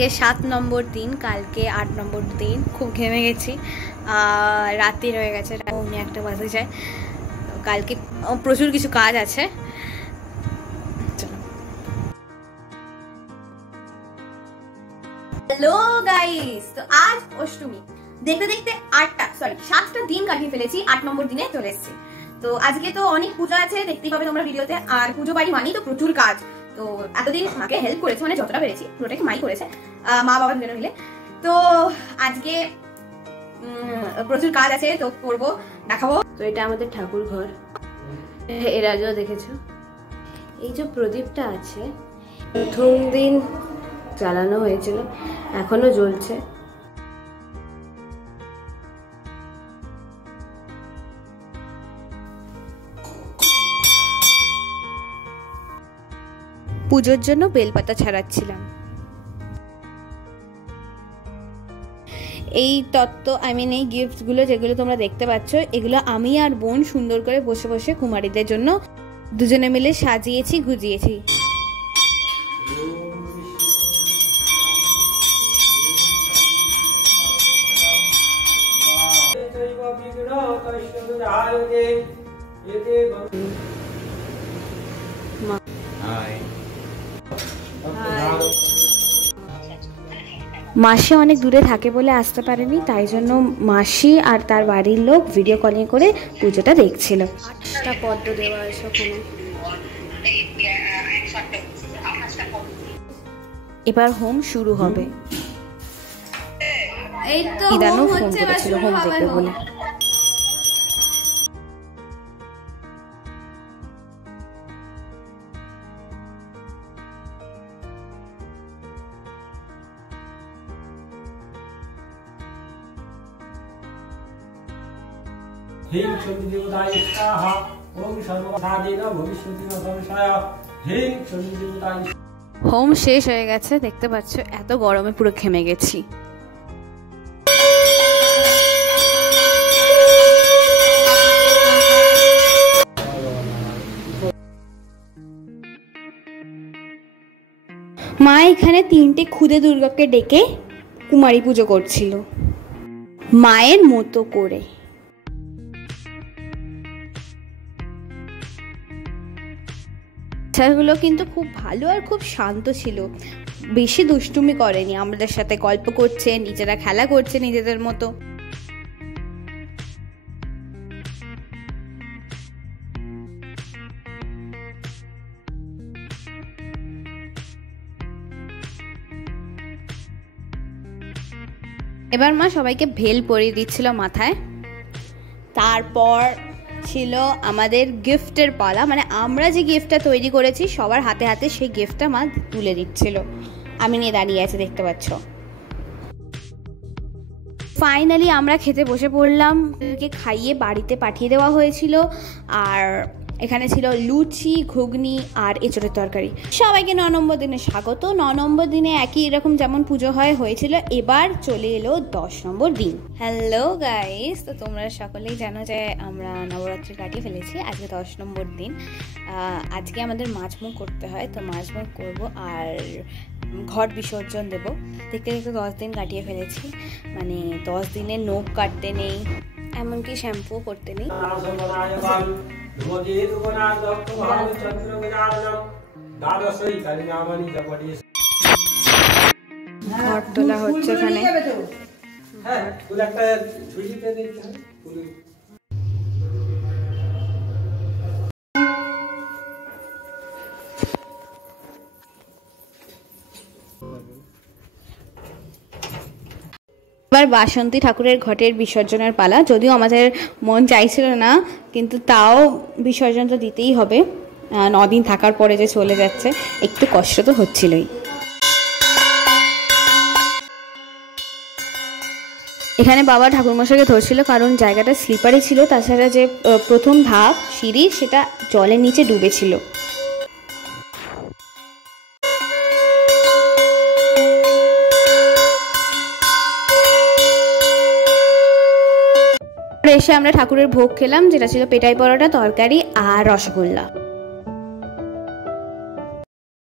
আজকে 7 নম্বর দিন, কালকে 8 নম্বর দিন। খুব ঘেমে গেছি, রাত্রি হয়ে গেছে, অমনি 1টা বাজে যায়। কালকে প্রচুর কিছু কাজ আছে। হ্যালো গাইস, তো আজ অষ্টমী। দেখতে দেখতে 7টা দিন কাটিয়ে ফেলেছি, 8 নম্বর দিনে চলে এসেছি। তো আজকে তো অনেক পূজা আছে, দেখতেই পাবে তোমরা ভিডিওতে। আর পুজো বাড়ি মানেই তো প্রচুর কাজ। তো এতদিন মাকে হেল্প করেছে, মানে যতটা পেরেছি পুরোটাই মাই করেছে, মা বাবা দুজনে মিলে। তো আজকে প্রচুর কাজ আছে, তো করবো, দেখাবো। তো এটা আমাদের ঠাকুর ঘর, এর আগেও দেখেছো। এই যে প্রদীপটা আছে, প্রথম দিন জ্বালানো হয়েছিল, এখনো জ্বলছে। পুজোর জন্য বেলপাতা ছাড়াচ্ছিলাম। এই এই গিফটগুলো যেগুলো তোমরা দেখতে পাচ্ছ, এগুলো আমি আর বোন সুন্দর করে বসে বসে কুমারীদের জন্য দুজনে মিলে সাজিয়েছি, গুজিয়েছি। মাসি অনেক দূরে থাকে বলে আসতে পারেনি, তাই জন্য মাসি আর তার বাড়ির লোক ভিডিও কলিং করে পুজোটা দেখছিল। 8টা পদ্ম দেওয়া আছে ওখানে। এবার হোম শুরু হবে। এই তো ইদানো ফোন করেছিল হোম দেখবে বলে। হিং চন্ডীদেবতায় স্বাহা ওম সর্বসাধেন ভবিষ্যতি ন সংশয় হিং চন্ডীদেবতায়। হোম শেষ হয়ে গেছে, দেখতে পাচ্ছ এত গরমে পুরো ঘেমে গেছি। মা এখানে 3টে খুদে দুর্গাকে ডেকে কুমারী পুজো করছিল মায়ের মতো করে। বাচ্চাগুলো কিন্তু খুব ভালো আর খুব শান্ত ছিল, বেশি দুষ্টুমি করেনি, আমাদের সাথে গল্প করছে, নিজেরা খেলা করছে নিজেদের মতো। এবার মা সবাইকে ভেল পরিয়ে দিচ্ছিল মাথায়। তারপর ছিল আমাদের গিফটের পালা, মানে আমরা যে গিফটটা তৈরি করেছি সবার হাতে হাতে সেই গিফটটা মা তুলে দিচ্ছিল। আমি নিয়ে দাঁড়িয়ে আছি, দেখতে পাচ্ছ। ফাইনালি আমরা খেতে বসে পড়লাম। খাইয়ে বাড়িতে পাঠিয়ে দেওয়া হয়েছিল। আর এখানে ছিল লুচি, ঘুগনি আর এঁচড়ের তরকারি। সবাইকে 9 নম্বর দিনে স্বাগত। 9 নম্বর দিনে একই রকম যেমন পুজো হয়েছিল, এবার চলে এলো 10 নম্বর দিন। হ্যালো গাইস, তো তোমরা সকলেই জানো যে আমরা নবরাত্রি কাটিয়ে ফেলেছি, আজকে 10 নম্বর দিন। আজকে আমাদের মাছমুখ করতে হয়, তো মাছমুখ করবো আর ঘট বিসর্জন দেব। দেখতে দেখতে 10 দিন কাটিয়ে ফেলেছি, মানে 10 দিনে নখ কাটতে নেই, এমনকি শ্যাম্পু করতে নেই। ঘট তোলা হচ্ছে এখানে। এবার বাসন্তী ঠাকুরের ঘটের বিসর্জনের পালা। যদিও আমাদের মন চাইছিল না, কিন্তু তাও বিসর্জন তো দিতেই হবে। 9 দিন থাকার পরে যে চলে যাচ্ছে, একটু কষ্ট তো হচ্ছিলই। এখানে বাবা ঠাকুরমশাইকে ধরছিল, কারণ জায়গাটা স্লিপারি ছিল, তাছাড়া যে প্রথম ধাপ সিঁড়ি সেটা জলের নিচে ডুবেছিল। এসে আমরা ঠাকুরের ভোগ খেলাম, যেটা ছিল পেটাই পরোটা, তরকারি আর রসগোল্লা।